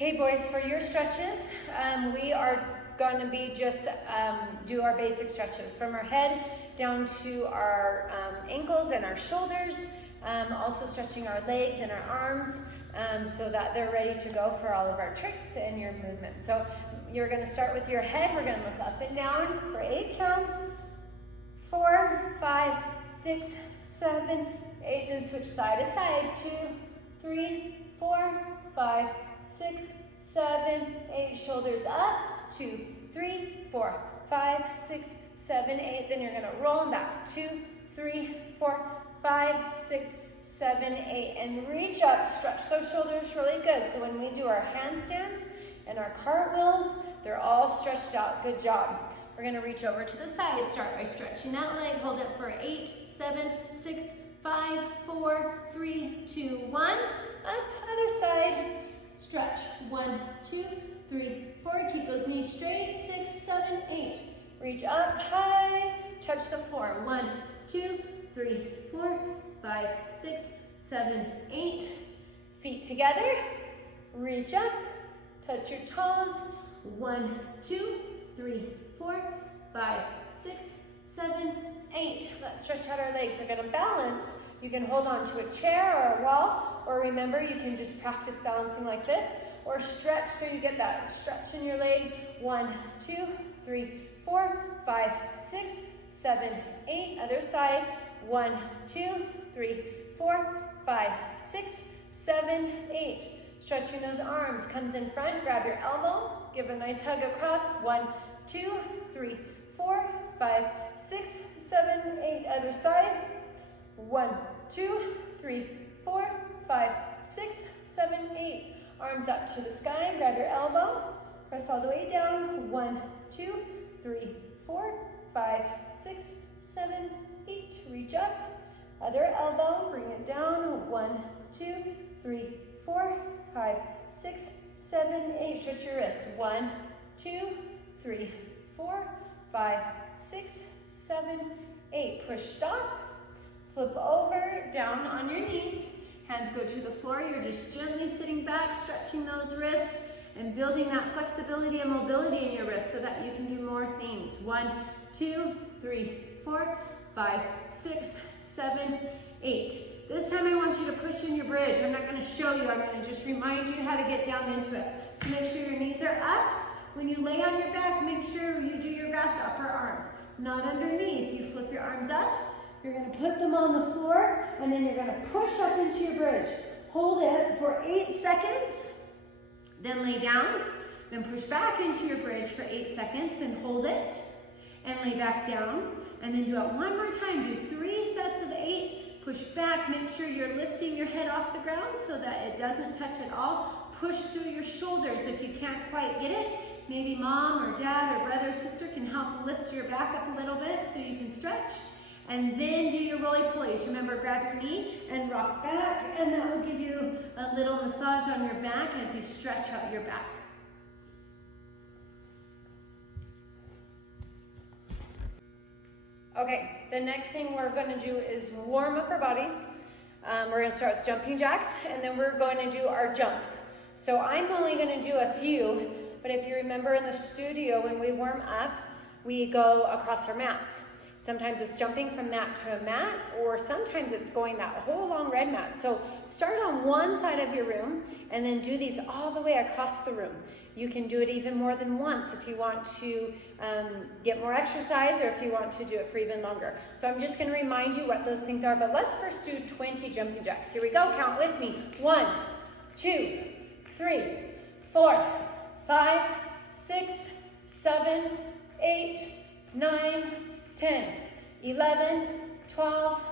Okay, boys, for your stretches, we are going to be just do our basic stretches from our head down to our ankles and our shoulders, also stretching our legs and our arms so that they're ready to go for all of our tricks and your movements. So you're going to start with your head. We're going to look up and down for 8 counts. 4, 5, 6, 7, 8. Then switch side to side. 2, 3, 4, 5, 6, 7, 8. Shoulders up. 2, 3, 4, 5, 6, 7, 8. Then you're going to roll them back. 2, 3, 4, 5, 6, 7, 8. And reach up. Stretch those shoulders really good. So when we do our handstands and our cartwheels, they're all stretched out. Good job. We're going to reach over to the side. Start by stretching that leg. Hold it for 8, 7, 6, 5, 4, 3, 2, 1. Up, other side. Stretch. 1, 2, 3, 4. Keep those knees straight. 6, 7, 8. Reach up high. Touch the floor. 1, 2, 3, 4, 5, 6, 7, 8. Feet together. Reach up. Touch your toes. 1, 2, 3, 4, 5, 6, 7, 8. Let's stretch out our legs. We're going to balance. You can hold on to a chair or a wall, or remember, you can just practice balancing like this, or stretch so you get that stretch in your leg. 1, 2, 3, 4, 5, 6, 7, 8. Other side. 1, 2, 3, 4, 5, 6, 7, 8. Stretching those arms. Comes in front. Grab your elbow. Give a nice hug across. 1, 2, 3, 4, 5, 6, 7, 8. Other side. 1, 2, 3, 4, 5, 6, 7, 8. Arms up to the sky. Grab your elbow. Press all the way down. 1, 2, 3, 4, 5, 6, 7, 8. Reach up. Other elbow. Bring it down. 1, 2, 3, 4, 5, 6, 7, 8. Stretch your wrists. 1, 2, 3, 4, 5, 6, 7, 8. Push, stop. Flip over, down on your knees. Hands go to the floor. You're just gently sitting back, stretching those wrists, and building that flexibility and mobility in your wrists so that you can do more things. 1, 2, 3, 4, 5, 6, 7, 8. This time I want you to push in your bridge. I'm not going to show you. I'm going to just remind you how to get down into it. So make sure your knees are up. When you lay on your back, make sure you do your grasshopper arms. Not underneath. You flip your arms up. You're going to put them on the floor, and then you're going to push up into your bridge. Hold it for 8 seconds. Then lay down. Then push back into your bridge for 8 seconds and hold it. And lay back down. And then do it one more time. Do 3 sets of 8. Push back. Make sure you're lifting your head off the ground so that it doesn't touch at all. Push through your shoulders if you can't quite get it. Maybe mom or dad or brother or sister can help lift your back up a little bit so you can stretch. And then do your roly-polies. Remember, grab your knee and rock back, and that will give you a little massage on your back as you stretch out your back. Okay, the next thing we're going to do is warm up our bodies. We're going to start with jumping jacks, and then we're going to do our jumps. So I'm only going to do a few, but if you remember in the studio when we warm up, we go across our mats. Sometimes it's jumping from mat to a mat, or sometimes it's going that whole long red mat. So start on one side of your room and then do these all the way across the room. You can do it even more than once if you want to get more exercise, or if you want to do it for even longer. So I'm just going to remind you what those things are, but let's first do 20 jumping jacks. Here we go. Count with me. 1, 2, 3, 4, 5, 6, 7, 8, 9, 10, 11, 12,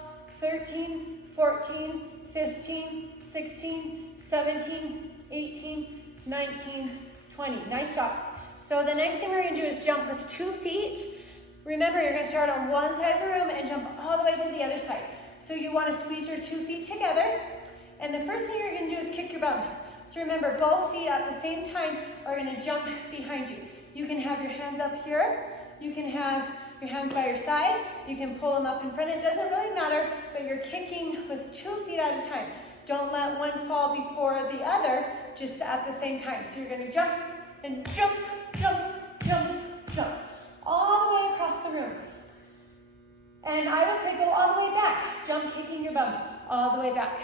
13, 14, 15, 16, 17, 18, 19, 20. Nice job. So the next thing we're going to do is jump with 2 feet. Remember, you're going to start on one side of the room and jump all the way to the other side. So you want to squeeze your 2 feet together. And the first thing you're going to do is kick your bum. So remember, both feet at the same time are going to jump behind you. You can have your hands up here. You can have your hands by your side. You can pull them up in front. It doesn't really matter, but you're kicking with 2 feet at a time. Don't let one fall before the other. just at the same time. So you're gonna jump and jump, jump, jump, jump, all the way across the room. And I would say go all the way back, jump kicking your bum, all the way back.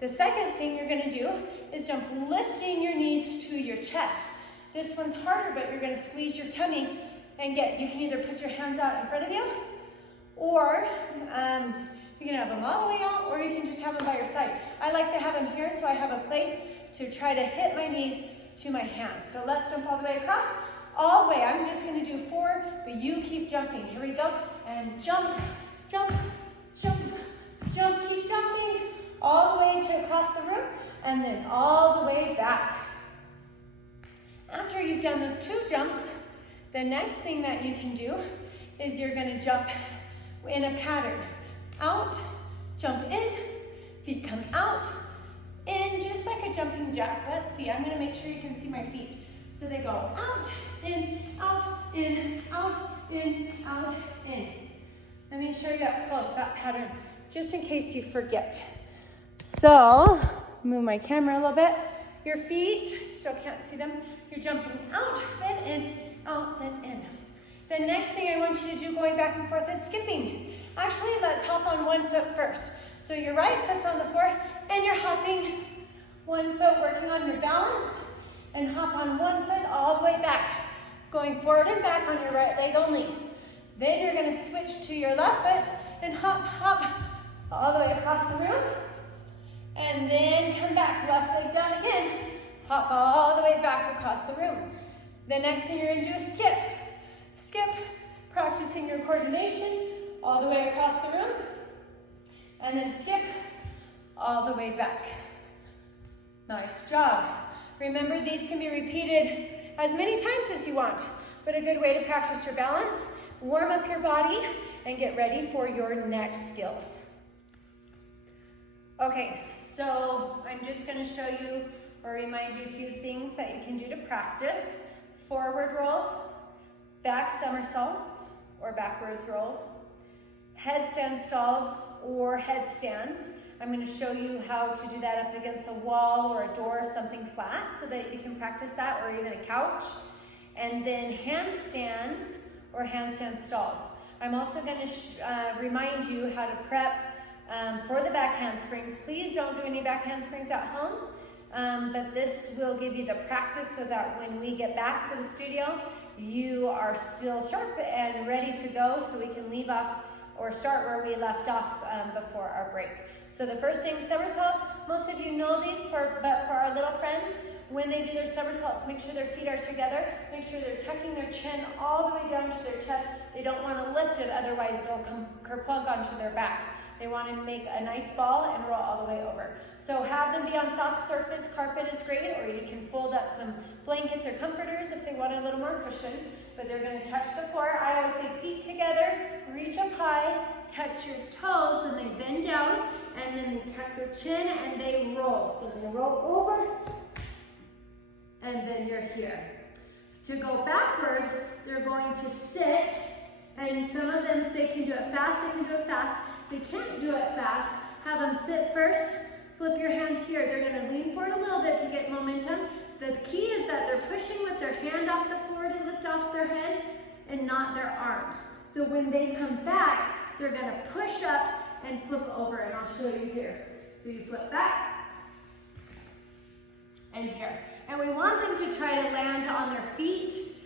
The second thing you're gonna do is jump lifting your knees to your chest. This one's harder, but you're gonna squeeze your tummy and you can either put your hands out in front of you, or you can have them all the way out, or you can just have them by your side. I like to have them here so I have a place to try to hit my knees to my hands. So let's jump all the way across, all the way. I'm just gonna do 4, but you keep jumping. Here we go, and jump, jump, jump, jump, keep jumping, all the way to across the room, and then all the way back. After you've done those 2 jumps, the next thing that you can do is you're gonna jump in a pattern. Out, jump in, feet come out, in, just like a jumping jack. Let's see, I'm gonna make sure you can see my feet. So they go out, in, out, in, out, in, out, in. Let me show you up close, that pattern, just in case you forget. So, move my camera a little bit. Your feet, still can't see them. You're jumping out, then in, out, then in. The next thing I want you to do going back and forth is skipping. Actually, let's hop on 1 foot first. So your right foot's on the floor, and you're hopping 1 foot, working on your balance, and hop on 1 foot all the way back, going forward and back on your right leg only. Then you're gonna switch to your left foot and hop, hop, all the way across the room, and then come back, left leg down again, hop all the way back across the room. The next thing you're gonna do is skip. Skip, practicing your coordination all the way across the room, and then skip all the way back. Nice job. Remember, these can be repeated as many times as you want, but a good way to practice your balance, warm up your body, and get ready for your next skills. Okay, so I'm just gonna show you or remind you a few things that you can do to practice. Forward rolls, back somersaults or backwards rolls, headstand stalls or headstands. I'm going to show you how to do that up against a wall or a door or something flat so that you can practice that, or even a couch. And then handstands or handstand stalls. I'm also going to remind you how to prep for the back handsprings. Please don't do any back handsprings at home, but this will give you the practice so that when we get back to the studio, you are still sharp and ready to go, so we can leave off or start where we left off before our break. So the first thing, somersaults. Most of you know these, but for our little friends, when they do their somersaults, make sure their feet are together. Make sure they're tucking their chin all the way down to their chest. They don't want to lift it, otherwise they'll kerplunk onto their backs. They want to make a nice ball and roll all the way over. So have them be on soft surface. Carpet is great, or you can fold up some blankets or comforters if they want a little more cushion, but they're going to touch the floor. I always say feet together, reach up high, touch your toes, and they bend down, and then they tuck their chin and they roll. So they roll over, and then you're here. To go backwards, they're going to sit, and some of them, if they can do it fast, they can do it fast. They can't do it fast, have them sit first, flip your hands here. They're going to lean forward a little bit to get momentum. The key is that they're pushing with their hand off the floor to lift off their head and not their arms. So when they come back, they're going to push up and flip over, and I'll show you here. So you flip back and here. And we want them to try to land on their feet.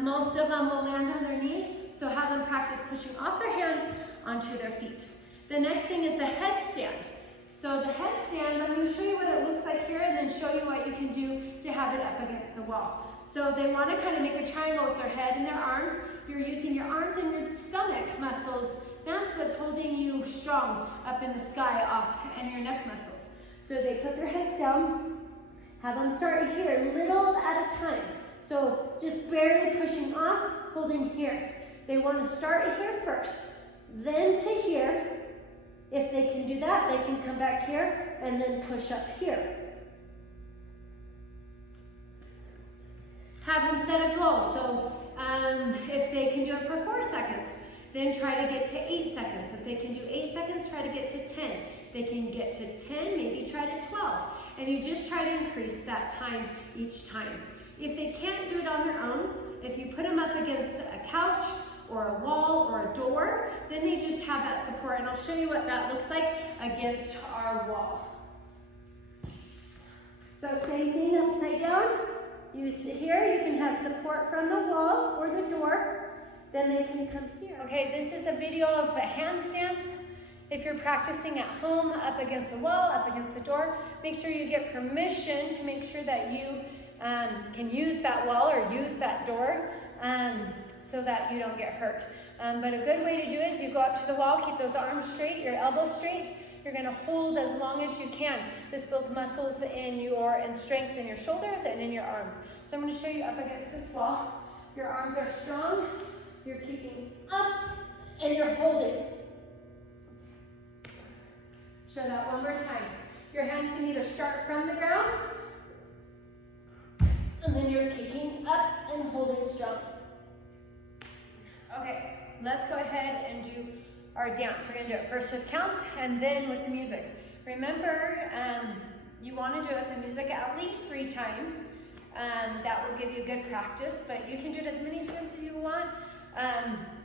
Most of them will land on their knees, so have them practice pushing off their hands onto their feet. The next thing is the headstand. So the headstand, I'm going to show you what it looks like here, and then show you what you can do to have it up against the wall. So they want to kind of make a triangle with their head and their arms. You're using your arms and your stomach muscles. That's what's holding you strong up in the sky off, and your neck muscles. So they put their heads down, have them start here, little at a time. So just barely pushing off, holding here. They want to start here first, then to here. If they can do that, they can come back here and then push up here. Have them set a goal. So if they can do it for 4 seconds, then try to get to 8 seconds. If they can do 8 seconds, try to get to 10. They can get to 10, maybe try to 12. and you just try to increase that time each time. If they can't do it on their own, if you put them up against a couch or a wall or a door, then they just have that support, and I'll show you what that looks like against our wall. So same thing, upside down. You sit here, you can have support from the wall or the door, then they can come here. Okay, this is a video of handstands. If you're practicing at home, up against the wall, up against the door, make sure you get permission to make sure that you can use that wall or use that door so that you don't get hurt. But a good way to do it is you go up to the wall, keep those arms straight, your elbows straight. You're gonna hold as long as you can. This builds muscles and strength in your shoulders and in your arms. So I'm gonna show you up against this wall. Your arms are strong, you're keeping up, and you're holding. Show that one more time. Your hands can either start from the ground, and then you're kicking up and holding strong. Okay, let's go ahead and do our dance. We're gonna do it first with counts and then with the music. Remember, you wanna do it with the music at least 3 times. That will give you good practice, but you can do it as many times as you want.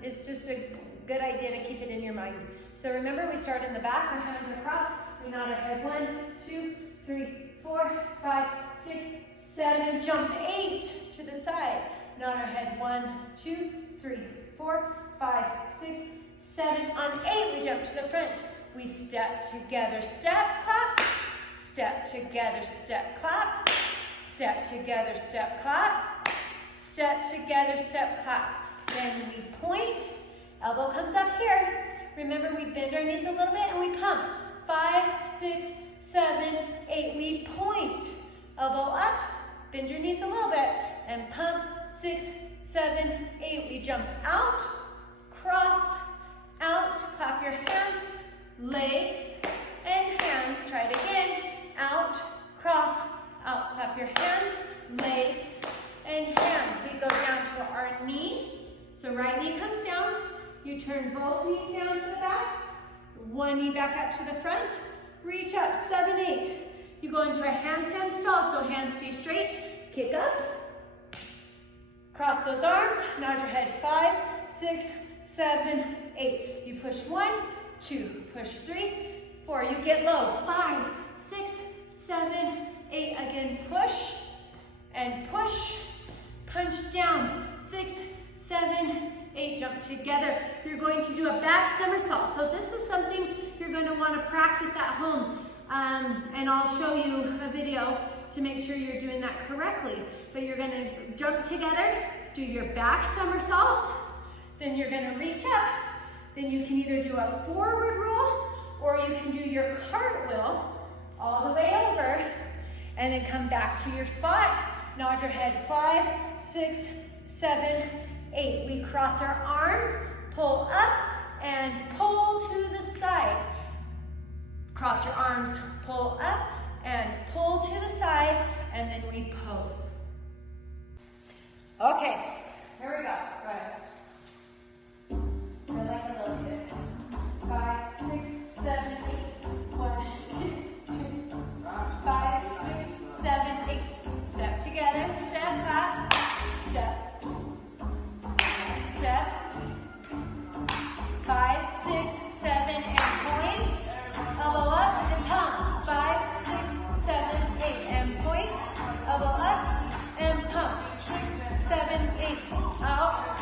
It's just a good idea to keep it in your mind. So remember, we start in the back, our hands across, we nod our head, 1, 2, 3, 4, 5, 6, 7, jump 8 to the side. Nod our head, 1, 2, 3, 4, 5, 6, 7. On 8, we jump to the front. We step together, step, clap, step together, step, clap, step together, step, clap, step together, step, clap. Then we point, elbow comes up here. Remember, we bend our knees a little bit and we pump. 5, 6, 7, 8. We point, elbow up, bend your knees a little bit, and pump. 6, 7, 8. We jump out, cross, out, clap your hands, legs, and hands. Try it again. Out, cross, out, clap your hands, legs, and hands. We go down to our knee. So right knee comes down. You turn both knees down to the back. One knee back up to the front. Reach up, 7, 8. You go into a handstand stall, so hands stay straight. Kick up. Cross those arms. Nod your head. 5, 6, 7, 8. You push 1, 2. Push 3, 4. You get low. 5, 6, 7, 8. Again, push and push. Punch down. 6, 7, 8. Jump together. You're going to do a back somersault. So this is something you're going to want to practice at home. And I'll show you a video to make sure you're doing that correctly. But you're going to jump together, do your back somersault, then you're going to reach up, then you can either do a forward roll or you can do your cartwheel all the way over and then come back to your spot. Nod your head. 5, 6, 7, 8. We cross our arms, pull up, and pull to the side. Cross your arms, pull up, and pull to the side, and then we pose. Okay, here we go. Go ahead. Feel like a little kid. 5, 6, 7, 8. 1, 2, 3, 5, 6, 7, 8. Step together, step back, step, step. 5, 6, 7, and point. Elbow up and pump. 5, 6, 7, 8, and point. Elbow up and pump. 6, 7, 8. Out.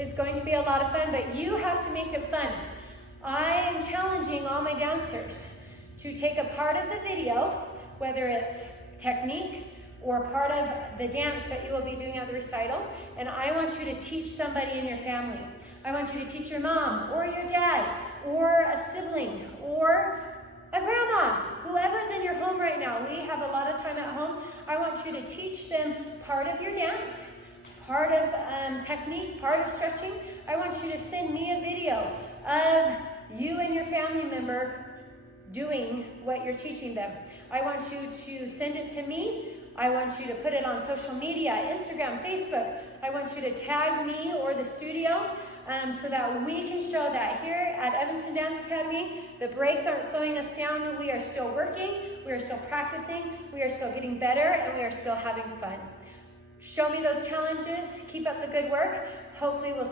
is going to be a lot of fun, but you have to make it fun. I am challenging all my dancers to take a part of the video, whether it's technique or part of the dance that you will be doing at the recital, and I want you to teach somebody in your family. I want you to teach your mom or your dad or a sibling or a grandma, whoever's in your home right now. We have a lot of time at home. I want you to teach them part of your dance, part of technique, part of stretching. I want you to send me a video of you and your family member doing what you're teaching them. I want you to send it to me. I want you to put it on social media, Instagram, Facebook. I want you to tag me or the studio so that we can show that here at Evanston Dance Academy, the breaks aren't slowing us down. We are still working, we are still practicing, we are still getting better, and we are still having fun. Show me those challenges. Keep up the good work. Hopefully we'll